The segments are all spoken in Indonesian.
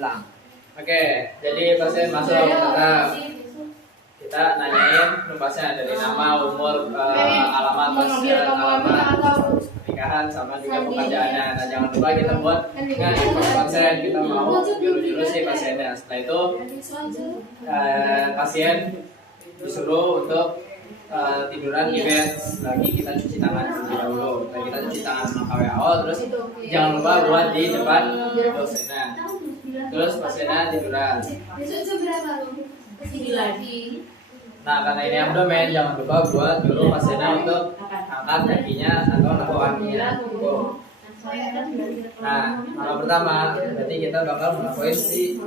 Blank. Oke, jadi pasien masuk kita nanyain pasien dari nama, umur, alamat, pernikahan sama juga pekerjaannya. Nah, jangan lupa kita buat info pasien, kita mau juru-juru si pasiennya. Setelah itu pasien disuruh untuk tiduran di bed, lagi kita cuci tangan terlebih dahulu. Nah, kita cuci tangan sama WHO, terus jangan lupa buat di depan dosennya. Terus pasiennya tiduran. Nah, karena ini abdomen, jangan lupa buat dulu pasiennya untuk angkat kakinya atau lakukan Nah, hal pertama, berarti kita bakal melakukan si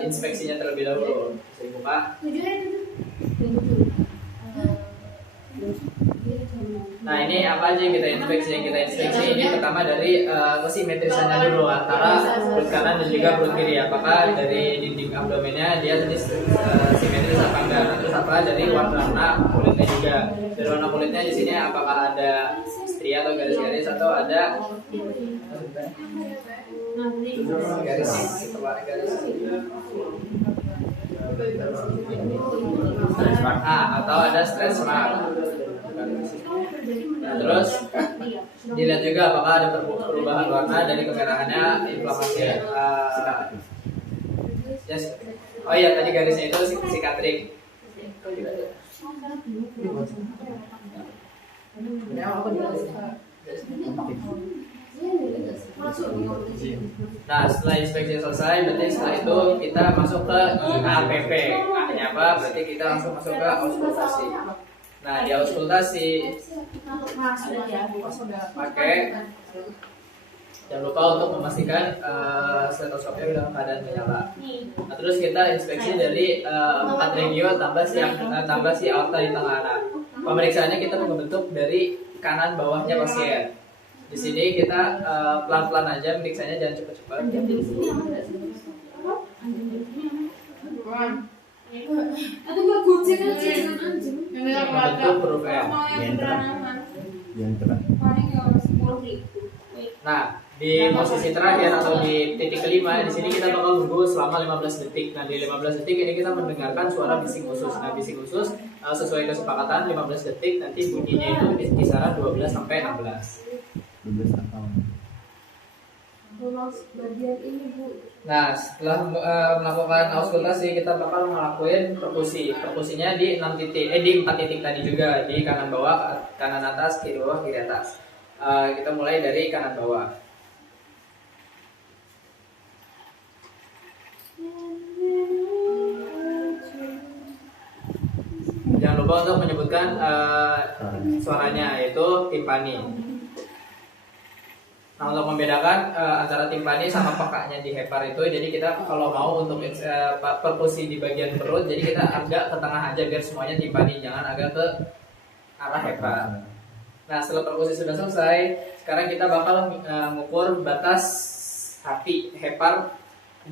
inspeksinya terlebih dahulu. Bisa dibuka. Nah, ini apa aja yang kita inspeksi? Yang kita inspeksi ini pertama dari kesimetrisannya dulu antara perut kanan dan juga perut kiri. Apakah dari dinding abdomennya dia tadi simetris apa enggak? Terus apa dari warna kulitnya juga? Dari warna kulitnya di sini apakah ada stria atau garis-garis atau ada garis atau ada stress mark. Nah, terus dilihat juga apakah ada perubahan warna dari kemerahannya, inflamasi. Oh iya, tadi garisnya itu sikatrik. Nah, setelah inspeksi selesai, berarti setelah itu kita masuk ke APP. Artinya apa? Berarti kita langsung masuk ke auskultasi. Nah, di auskultasi pakai, jangan lupa untuk memastikan stetoskopnya dalam keadaan menyala. Nah, terus kita inspeksi dari 4 regio tambah si aorta di tengah. Nah, pemeriksaannya kita membentuk dari kanan bawahnya pasien. Di sini kita pelan-pelan aja meriksanya, jangan cepat-cepat. Membentuk huruf M. Nah, di posisi terakhir atau di titik kelima, di sini kita bakal nunggu selama 15 detik. Nah, di 15 detik ini kita mendengarkan suara bising usus. Nah, bising usus sesuai kesepakatan 15 detik, nanti bunyinya itu di kisaran 12 sampai 16. Nah, setelah melakukan auskultasi, kita bakal melakukan perkusi. Perkusinya di 6 titik, di 4 titik tadi juga, di kanan bawah, kanan atas, kiri bawah, kiri atas. Kita mulai dari kanan bawah. Jangan lupa untuk menyebutkan suaranya, yaitu timpani. Nah, untuk membedakan antara timpani sama pekaknya di hepar itu, jadi kita kalau mau untuk perkusi di bagian perut, jadi kita agak ke tengah aja biar semuanya timpani, jangan agak ke arah hepar. Nah, setelah perkusi sudah selesai, sekarang kita bakal mengukur batas hati hepar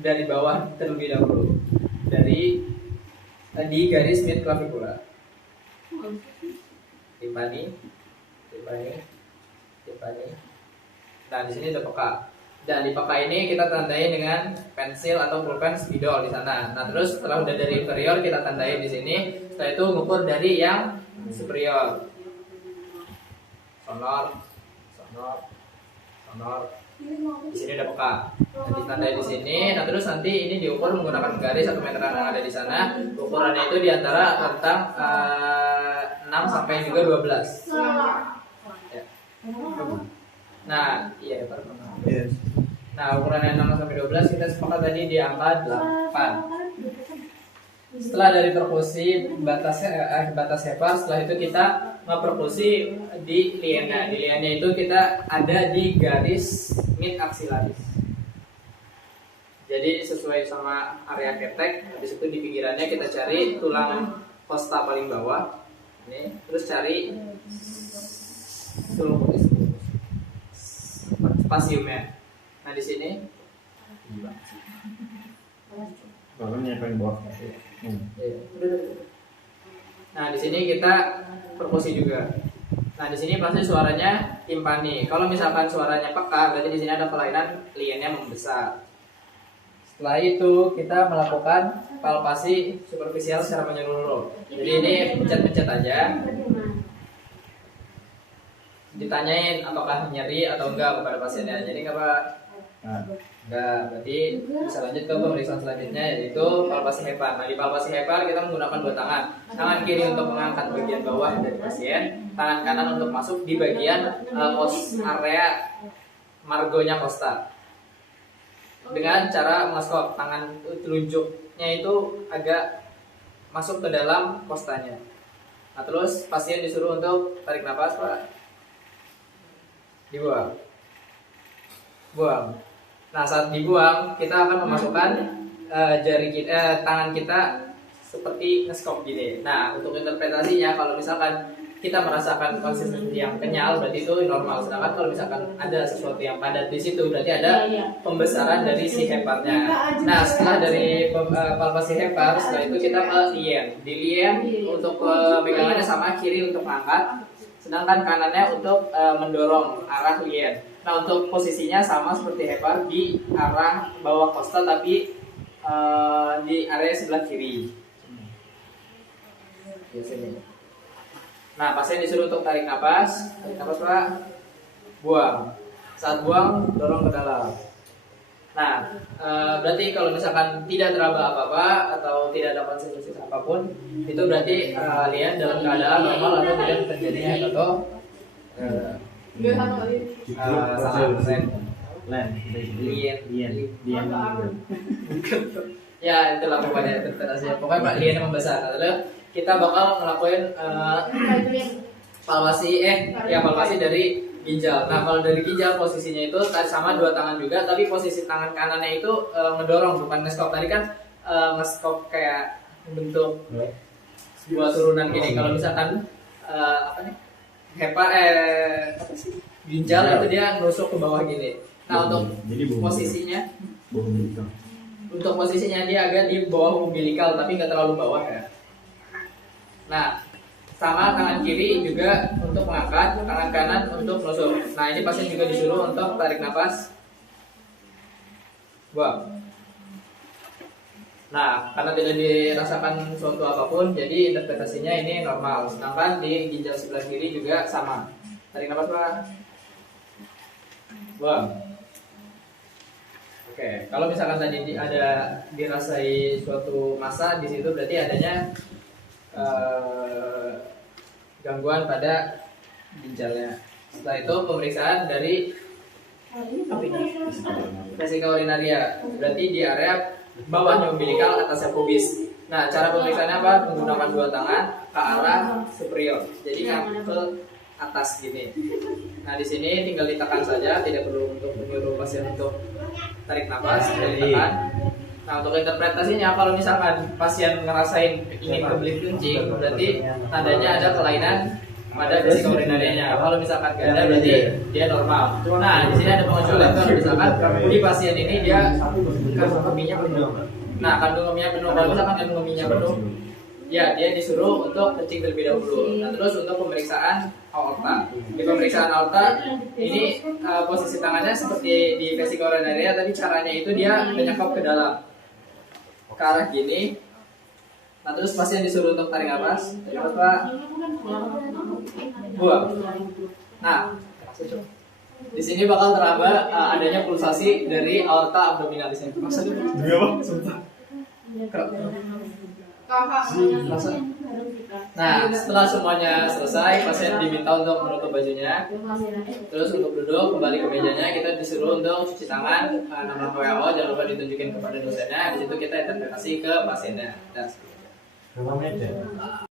dari bawah terlebih dahulu, dari di garis mid clavicula. Timpani. Nah, di sini ada peka. Dan di peka ini kita tandai dengan pensil atau pulpen spidol di sana. Nah, terus setelah udah dari inferior kita tandai di sini. Setelah itu mengukur dari yang superior. Sonor. Di sini ada peka. Nah, ditandai di sini. Nah, terus nanti ini diukur menggunakan garis atau meteran yang ada di sana. Ukurannya itu di antara rentang 6 sampai juga 12. Ya. Nah, iya, yes. Nah, ukurannya 6 sampai 12 kita sepakat tadi di angka 8. Setelah dari perkusi batas hepar, setelah itu kita memperkusi di liana. Di liana itu kita ada di garis mid axillaris. Jadi sesuai sama area ketek, habis itu di pinggirannya kita cari tulang costa paling bawah. Ini, terus cari spasiumnya. Nah, di sini nah, di sini kita perkusi juga. Nah, di sini pasti suaranya timpani. Kalau misalkan suaranya peka, berarti di sini ada kelainan liannya membesar. Setelah itu kita melakukan palpasi superficial secara menyeluruh. Jadi ini pencet-pencet aja. Ditanyain apakah nyeri atau enggak kepada pasiennya. Jadi enggak Pak? Enggak. Berarti bisa lanjut ke pemeriksaan selanjutnya, yaitu palpasi hepar. Nah di palpasi hepar kita menggunakan dua tangan. Tangan kiri untuk mengangkat bagian bawah dari pasien, tangan kanan untuk masuk di bagian area margonya kosta. Dengan cara mengeskop tangan telunjuknya itu agak masuk ke dalam kostanya. Nah terus pasien disuruh untuk tarik nafas Pak. Dibuang. Buang. Nah saat dibuang kita akan memasukkan tangan kita seperti ngeskop gini. Nah untuk interpretasinya kalau misalkan kita merasakan konsistensi yang kenyal berarti itu normal. Sedangkan kalau misalkan ada sesuatu yang padat di situ berarti ada pembesaran dari si heparnya. Nah setelah dari palpasi hepar, setelah itu kita ke lien. Di lien untuk pegangannya sama, kiri untuk mengangkat, sedangkan kanannya untuk mendorong arah lien. Nah untuk posisinya sama seperti hepar, di arah bawah kosta tapi di area sebelah kiri. Nah pasien disuruh untuk tarik nafas Pak, buang. Saat buang dorong ke dalam. Nah berarti kalau misalkan tidak teraba apa-apa atau tidak ada konsentrasi apapun, itu berarti lien dalam keadaan normal atau tidak terjadinya atau lien. Ya itulah pokoknya interpretasinya. Pokoknya Pak lien membesar. Lalu kita bakal ngelakuin palpasi dari ginjal. Nah kalau dari ginjal posisinya itu sama dua tangan juga, tapi posisi tangan kanannya itu ngedorong bukan ngeskop. Tadi kan ngeskop kayak bentuk sebuah turunan gini. Kalau misalkan ginjal itu dia nusuk ke bawah gini. Nah untuk posisinya dia agak di bawah umbilikal tapi nggak terlalu bawah ya. Nah sama tangan kiri juga untuk mengangkat, tangan kanan untuk nusuk. Nah ini pasien juga disuruh untuk tarik nafas, buang. Nah karena tidak dirasakan suatu apapun, jadi interpretasinya ini normal. Sedangkan di ginjal sebelah kiri juga sama. Tarik nafas Pak, buang. Oke, kalau misalkan tadi ada dirasai suatu massa di situ berarti adanya gangguan pada ginjalnya. Setelah itu pemeriksaan dari vesika urinaria, berarti di area bawahnya umbilikal, atasnya pubis. Nah cara pemeriksaannya apa? Menggunakan dua tangan ke arah superior, jadi ke atas gini. Nah di sini tinggal ditekan saja, tidak perlu untuk menyuruh pasien untuk tarik nafas, ditekan. Nah untuk interpretasinya kalau misalkan pasien ngerasain ingin kebelit kencing berarti tandanya ada kelainan pada vesika urinarianya. Kalau misalkan gak ada berarti dia normal. Nah di sini ada pengecualian kalau misalkan di pasien ini dia kandung kemihnya penuh. Nah kandung kemihnya penuh, kalau misalkan kandung kemihnya penuh, ya dia disuruh untuk kencing terlebih dahulu. Nah terus untuk pemeriksaan aorta. Di pemeriksaan aorta ini posisi tangannya seperti di vesika urinaria, tapi caranya itu dia menyekop ke dalam ke arah gini. Nah terus pasien disuruh untuk tarik nafas, Pak, buang. Nah di sini bakal teraba adanya pulsasi dari aorta abdominal di sini. Maksudnya sumpah. Nah setelah semuanya selesai, pasien diminta untuk menutup bajunya, terus untuk duduk kembali ke mejanya. Kita disuruh untuk cuci tangan, nama WHO jangan lupa ditunjukin kepada dosennya. Di situ kita interpretasi ke pasiennya.